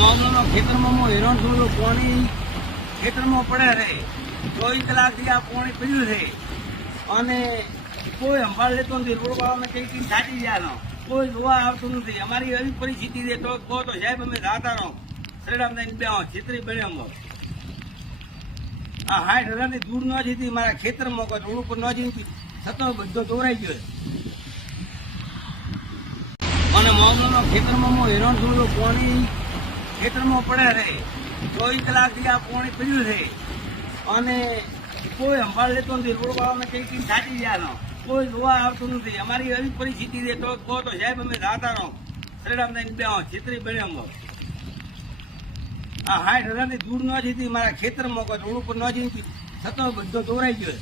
મોગલનો ખેતરમાં હેરાન થોડું પાણી ખેતરમાં પડે રહે 24 કલાકથી આ પાણી પડ્યું છે અને કોઈ સંભાળ લેતો નથી. રોડ વાળાને કઈ છાંટી જવાનો કોઈ જોવા આવતું નથી. અમારી એવી પરિસ્થિતિ છે તો કહો તો સાહેબ અમે જાતા રહો શેડામ થઈને બે છેતરી બન્યા આ 60,000 દૂર ન જતી મારા ખેતરમાં કોઈ રોડ ઉપર ન જતી છતાં બધો દોરાઈ ગયો. અને મોગલનો ખેતરમાં હેરાન થોડું પાણી ખેતરમાં પડે રહે 24 કલાકથી આ પાણી પડ્યું છે અને કોઈ સંભાળ લેતો નથી. રોડ વાળાને કઈ છાંટી જવાનો કોઈ જોવા આવતું નથી. અમારી એવી પરિસ્થિતિ છે તો કહો તો સાહેબ અમે જાતા રહો શેડામ થઈને બે છેતરી બન્યા આ 60,000 દૂર ન જતી મારા ખેતરમાં કોઈ રોડ ઉપર ન જતી છતાં બધો દોરાઈ ગયો.